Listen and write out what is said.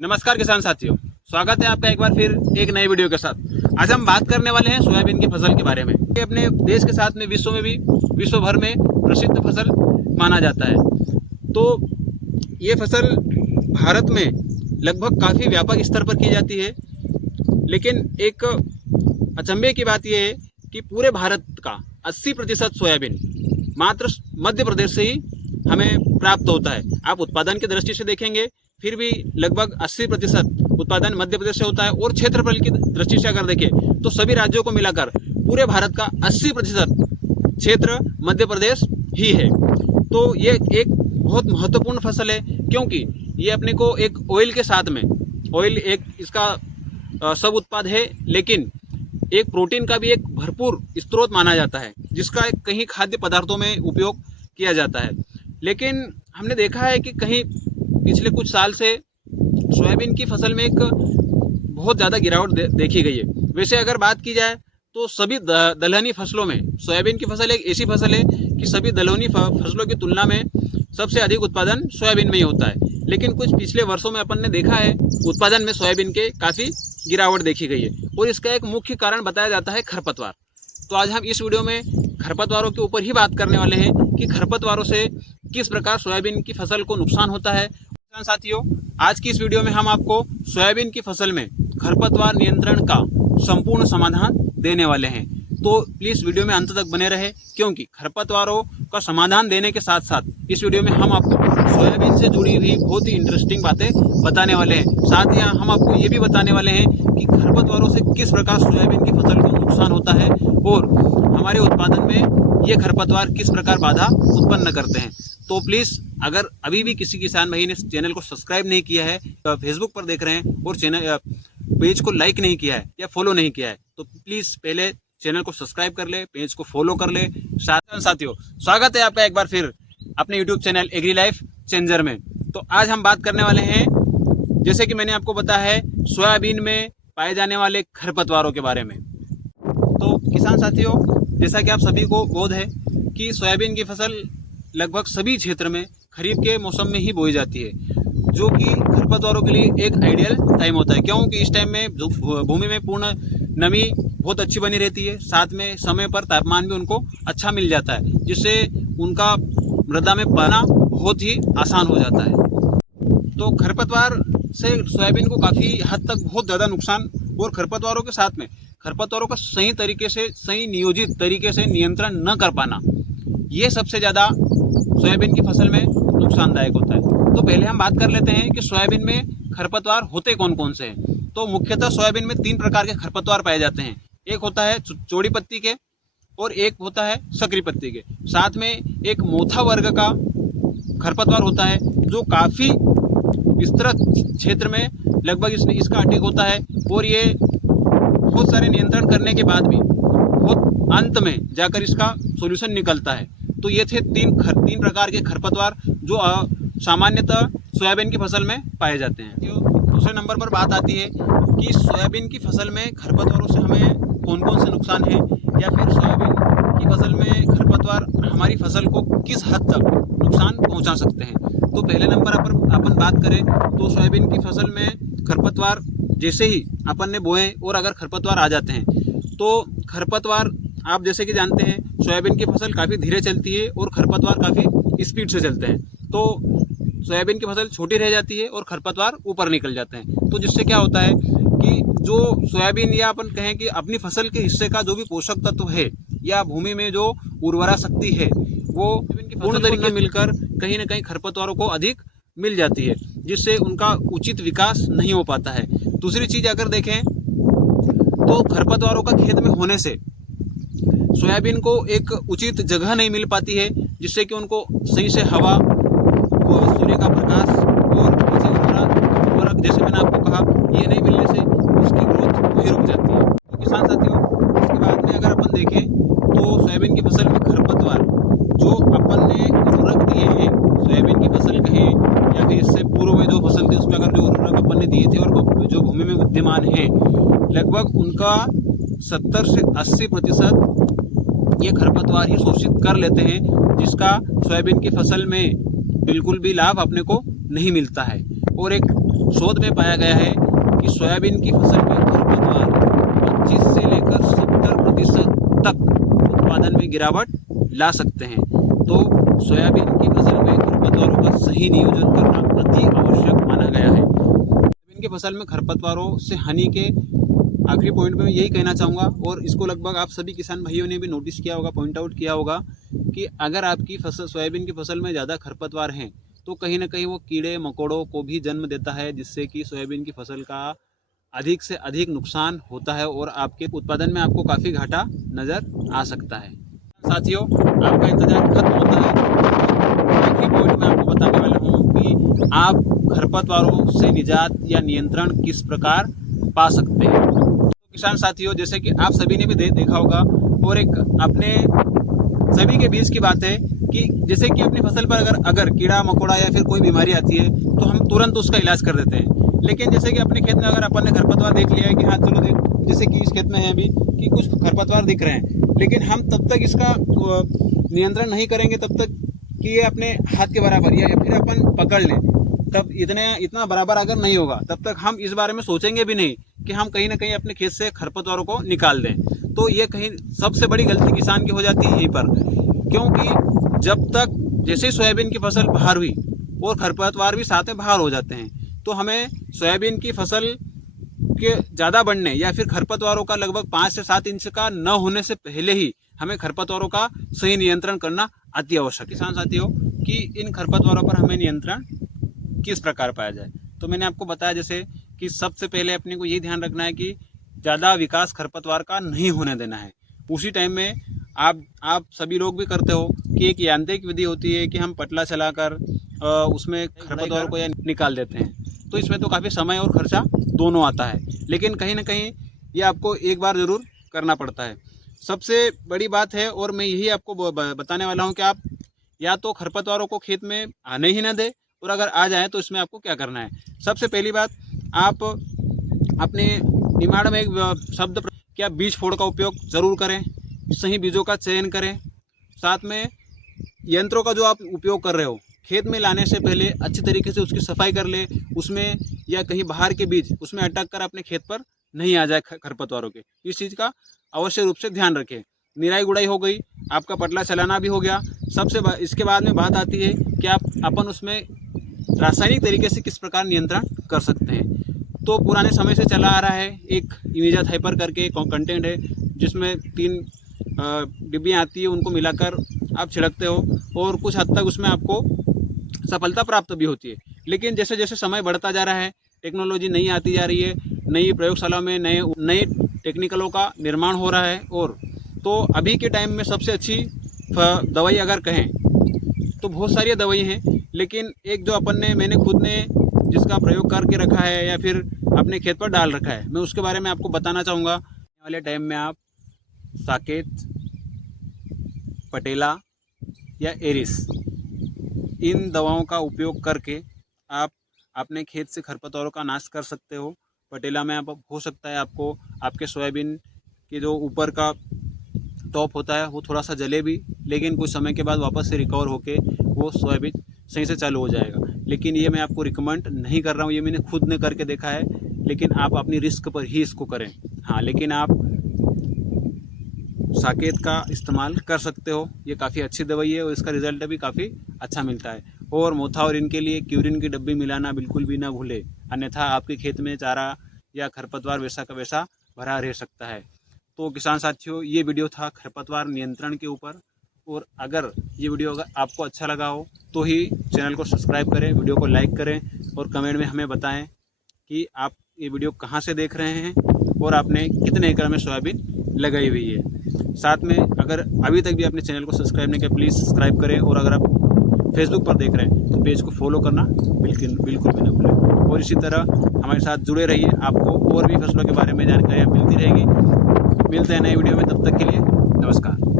नमस्कार किसान साथियों, स्वागत है आपका एक बार फिर एक नए वीडियो के साथ। आज हम बात करने वाले हैं सोयाबीन की फसल के बारे में। ये अपने देश के साथ में विश्व भर में प्रसिद्ध फसल माना जाता है। तो ये फसल भारत में लगभग काफ़ी व्यापक स्तर पर की जाती है, लेकिन एक अचंभे की बात यह है कि पूरे भारत का 80% सोयाबीन मात्र मध्य प्रदेश से ही हमें प्राप्त होता है। आप उत्पादन की दृष्टि से देखेंगे फिर भी लगभग 80% उत्पादन मध्य प्रदेश से होता है, और क्षेत्रफल की दृष्टि से अगर देखें तो सभी राज्यों को मिलाकर पूरे भारत का 80% क्षेत्र मध्य प्रदेश ही है। तो ये एक बहुत महत्वपूर्ण फसल है, क्योंकि ये अपने को एक ऑयल के साथ में, ऑयल एक इसका सब उत्पाद है, लेकिन एक प्रोटीन का भी एक भरपूर स्रोत माना जाता है, जिसका कहीं खाद्य पदार्थों में उपयोग किया जाता है। लेकिन हमने देखा है कि कहीं पिछले कुछ साल से सोयाबीन की फसल में एक बहुत ज़्यादा गिरावट देखी गई है। वैसे अगर बात की जाए तो सभी दलहनी फसलों में सोयाबीन की फसल एक ऐसी फसल है कि सभी दलहनी फसलों की तुलना में सबसे अधिक उत्पादन सोयाबीन में ही होता है। लेकिन कुछ पिछले वर्षों में अपन ने देखा है उत्पादन में सोयाबीन के काफ़ी गिरावट देखी गई है, और इसका एक मुख्य कारण बताया जाता है खरपतवार। तो आज हम इस वीडियो में खरपतवारों के ऊपर ही बात करने वाले हैं कि खरपतवारों से किस प्रकार सोयाबीन की फसल को नुकसान होता है। किसान साथियों, आज की इस वीडियो में हम आपको सोयाबीन की फसल में खरपतवार नियंत्रण का संपूर्ण समाधान देने वाले हैं। तो प्लीज़ वीडियो में अंत तक बने रहे, क्योंकि खरपतवारों का समाधान देने के साथ साथ इस वीडियो में हम आपको सोयाबीन से जुड़ी हुई बहुत ही इंटरेस्टिंग बातें बताने वाले हैं। साथ ही हम आपको ये भी बताने वाले हैं कि खरपतवारों से किस प्रकार सोयाबीन की फसल को नुकसान होता है, और हमारे उत्पादन में ये खरपतवार किस प्रकार बाधा उत्पन्न करते हैं। तो प्लीज़ अगर अभी भी किसी किसान भाई ने चैनल को सब्सक्राइब नहीं किया है, फेसबुक पर देख रहे हैं और चैनल पेज को लाइक नहीं किया है या फॉलो नहीं किया है, तो प्लीज़ पहले चैनल को सब्सक्राइब कर ले, पेज को फॉलो कर ले। साथियों, स्वागत है आपका एक बार फिर अपने YouTube channel agri life changer में। तो आज हम बात करने वाले हैं, जैसे कि मैंने आपको बताया है, सोयाबीन में पाए जाने वाले खरपतवारों के बारे में। तो किसान साथियों, जैसा कि आप सभी को बोध है कि सोयाबीन की फसल लगभग सभी क्षेत्र में खरीफ के मौसम में ही बोई जाती है, जो कि खरपतवारों के लिए एक आइडियल टाइम होता है, क्योंकि इस टाइम में भूमि में पूर्ण नमी बहुत अच्छी बनी रहती है, साथ में समय पर तापमान भी उनको अच्छा मिल जाता है, जिससे उनका मृदा में पना बहुत ही आसान हो जाता है। तो खरपतवार से सोयाबीन को काफ़ी हद तक बहुत ज़्यादा नुकसान, और खरपतवारों के साथ में खरपतवारों का सही तरीके से, सही नियोजित तरीके से नियंत्रण न कर पाना, ये सबसे ज़्यादा सोयाबीन की फसल में नुकसानदायक होता है। तो पहले हम बात कर लेते हैं कि सोयाबीन में खरपतवार होते कौन कौन से हैं। तो मुख्यतः सोयाबीन में 3 प्रकार के खरपतवार पाए जाते हैं। एक होता है चौड़ी पत्ती के, और एक होता है सकरी पत्ती के, साथ में एक मोथा वर्ग का खरपतवार होता है, जो काफ़ी विस्तृत क्षेत्र में लगभग इसका अटैक होता है, और ये बहुत सारे नियंत्रण करने के बाद भी बहुत अंत में जाकर इसका सॉल्यूशन निकलता है। तो ये थे तीन प्रकार के खरपतवार जो सामान्यतः सोयाबीन की फसल में पाए जाते हैं। दूसरे नंबर पर बात आती है कि सोयाबीन की फसल में खरपतवारों से हमें कौन कौन से नुकसान है, या फिर सोयाबीन की फसल में खरपतवार हमारी फसल को किस हद तक नुकसान पहुंचा सकते हैं। तो पहले नंबर पर अपन बात करें तो सोयाबीन की फसल में खरपतवार जैसे ही अपन ने बोए और अगर खरपतवार आ जाते हैं, तो खरपतवार आप जैसे कि जानते हैं सोयाबीन की फसल काफ़ी धीरे चलती है और खरपतवार काफ़ी स्पीड से चलते हैं। तो सोयाबीन की फसल छोटी रह जाती है और खरपतवार ऊपर निकल जाते हैं। तो जिससे क्या होता है कि जो सोयाबीन, या अपन कहें कि अपनी फसल के हिस्से का जो भी पोषक तत्व है या भूमि में जो उर्वरा शक्ति है, वो पूर्ण तरीके से मिलकर कहीं ना कहीं खरपतवारों को अधिक मिल जाती है, जिससे उनका उचित विकास नहीं हो पाता है। दूसरी चीज़ अगर देखें तो खरपतवारों का खेत में होने से सोयाबीन को एक उचित जगह नहीं मिल पाती है, जिससे कि उनको सही से हवा, सूर्य का प्रकाश और उर्वरक, जैसे मैंने आपको कहा, ये नहीं मिलने से उसकी ग्रोथ वही रुक जाती है। तो किसान साथियों, इसके बाद में अगर अपन देखें तो सोयाबीन की फसल में खरपतवार जो अपन ने उर्वरक दिए हैं, सोयाबीन की फसल कहें या फिर इससे पूर्व में जो फसल थी उसमें अगर जो उर्वरक अपन ने दिए थे और जो भूमि में विद्यमान हैं, लगभग उनका 70 से 80% ये खरपतवार ही शोषित कर लेते हैं, जिसका सोयाबीन की फसल में बिल्कुल भी लाभ अपने को नहीं मिलता है। और एक शोध में पाया गया है कि सोयाबीन की फसल में खरपतवार 25 से लेकर 70% तक उत्पादन में गिरावट ला सकते हैं। तो सोयाबीन की फसल में खरपतवारों का सही नियोजन करना अति आवश्यक माना गया है। सोयाबीन की फसल में खरपतवारों से हानि के आखिरी पॉइंट में मैं यही कहना चाहूँगा, और इसको लगभग आप सभी किसान भाइयों ने भी नोटिस किया होगा, पॉइंट आउट किया होगा कि अगर आपकी फसल सोयाबीन की फसल में ज़्यादा खरपतवार हैं तो कहीं ना कहीं वो कीड़े मकोड़ों को भी जन्म देता है, जिससे कि सोयाबीन की फसल का अधिक से अधिक नुकसान होता है और आपके उत्पादन में आपको काफ़ी घाटा नज़र आ सकता है। साथियों, आपका इंतजार खत्म होता है। आखिरी पॉइंट में आपको बताने वाला हूँ कि आप खरपतवारों से निजात या नियंत्रण किस प्रकार पा सकते हैं। तो किसान साथियों, जैसे कि आप सभी ने भी देखा होगा, और एक अपने सभी के बीच की बात है कि जैसे कि अपनी फसल पर अगर कीड़ा मकोड़ा या फिर कोई बीमारी आती है तो हम तुरंत उसका इलाज कर देते हैं। लेकिन जैसे कि अपने खेत में अगर अपन ने खरपतवार देख लिया है कि हाँ चलो देख, जैसे कि इस खेत में है अभी कि कुछ खरपतवार दिख रहे हैं, लेकिन हम तब तक इसका नियंत्रण नहीं करेंगे तब तक कि ये अपने हाथ के बराबर या फिर अपन पकड़ लें, तब इतना बराबर अगर नहीं होगा तब तक हम इस बारे में सोचेंगे भी नहीं कि हम कहीं ना कहीं अपने खेत से खरपतवारों को निकाल दें। तो ये कहीं सबसे बड़ी गलती किसान की हो जाती है यहीं पर, क्योंकि जब तक जैसे सोयाबीन की फसल बाहर हुई और खरपतवार भी साथ में बाहर हो जाते हैं, तो हमें सोयाबीन की फसल के ज़्यादा बढ़ने या फिर खरपतवारों का लगभग 5 से 7 इंच का न होने से पहले ही हमें खरपतवारों का सही नियंत्रण करना अति आवश्यक। किसान साथियों, कि इन खरपतवारों पर हमें नियंत्रण किस प्रकार पाया जाए, तो मैंने आपको बताया जैसे कि सबसे पहले अपने को ये ध्यान रखना है कि ज़्यादा विकास खरपतवार का नहीं होने देना है। उसी टाइम में आप सभी लोग भी करते हो कि एक यांत्रिक विधि होती है कि हम पटला चलाकर उसमें खरपतवार को या निकाल देते हैं, तो इसमें तो काफ़ी समय और खर्चा दोनों आता है, लेकिन कहीं ना कहीं ये आपको एक बार ज़रूर करना पड़ता है। सबसे बड़ी बात है, और मैं यही आपको बताने वाला हूँ कि आप या तो खरपतवारों को खेत में आने ही ना दें, और अगर आ जाए तो इसमें आपको क्या करना है। सबसे पहली बात, आप अपने दिमाग में एक शब्द कि आप बीज फोड़ का उपयोग ज़रूर करें, सही बीजों का चयन करें। साथ में यंत्रों का जो आप उपयोग कर रहे हो, खेत में लाने से पहले अच्छी तरीके से उसकी सफाई कर ले, उसमें या कहीं बाहर के बीज उसमें अटक कर अपने खेत पर नहीं आ जाए खरपतवारों के। इस चीज़ का अवश्य रूप से ध्यान रखें। निराई गुड़ाई हो गई, आपका पटला चलाना भी हो गया। इसके बाद में बात आती है कि अपन उसमें रासायनिक तरीके से किस प्रकार नियंत्रण कर सकते हैं। तो पुराने समय से चला आ रहा है, एक इमेजाथाइपर करके कंटेंट है जिसमें 3 डिब्बियाँ आती है, उनको मिलाकर आप छिड़कते हो और कुछ हद तक उसमें आपको सफलता प्राप्त भी होती है। लेकिन जैसे जैसे समय बढ़ता जा रहा है, टेक्नोलॉजी नई आती जा रही है, नई प्रयोगशाला में नए टेक्निकलों का निर्माण हो रहा है, और तो अभी के टाइम में सबसे अच्छी दवाई अगर कहें तो बहुत सारी दवाई हैं, लेकिन एक जो मैंने खुद ने जिसका प्रयोग करके रखा है या फिर अपने खेत पर डाल रखा है, मैं उसके बारे में आपको बताना चाहूँगा। आने वाले टाइम में आप साकेत, पटेला या एरिस, इन दवाओं का उपयोग करके आप अपने खेत से खरपतवारों का नाश कर सकते हो। पटेला में आप हो सकता है आपको आपके सोयाबीन के जो ऊपर का टॉप होता है वो थोड़ा सा जले भी, लेकिन कुछ समय के बाद वापस से रिकवर होके वो सोयाबीन सही से चालू हो जाएगा। लेकिन ये मैं आपको रिकमेंड नहीं कर रहा हूँ, ये मैंने खुद ने करके देखा है, लेकिन आप अपनी रिस्क पर ही इसको करें। हाँ, लेकिन आप साकेत का इस्तेमाल कर सकते हो, ये काफ़ी अच्छी दवाई है और इसका रिजल्ट भी काफ़ी अच्छा मिलता है। और मोथा और इनके लिए क्यूरिन की डब्बी मिलाना बिल्कुल भी ना भूले, अन्यथा आपके खेत में चारा या खरपतवार वैसा का वैसा भरा रह सकता है। तो किसान साथियों, ये वीडियो था खरपतवार नियंत्रण के ऊपर, और अगर ये वीडियो अगर आपको अच्छा लगा हो तो ही चैनल को सब्सक्राइब करें, वीडियो को लाइक करें और कमेंट में हमें बताएं कि आप ये वीडियो कहाँ से देख रहे हैं और आपने कितने एकड़ में सोयाबीन लगाई हुई है। साथ में अगर अभी तक भी अपने चैनल को सब्सक्राइब नहीं किया, प्लीज़ सब्सक्राइब करें, और अगर आप फेसबुक पर देख रहे हैं तो पेज को फॉलो करना बिल्कुल भी ना भूलें। और इसी तरह हमारे साथ जुड़े रहिए, आपको और भी फसलों के बारे में जानकारियाँ मिलती रहेगी। मिलते हैं नए वीडियो में, तब तक के लिए नमस्कार।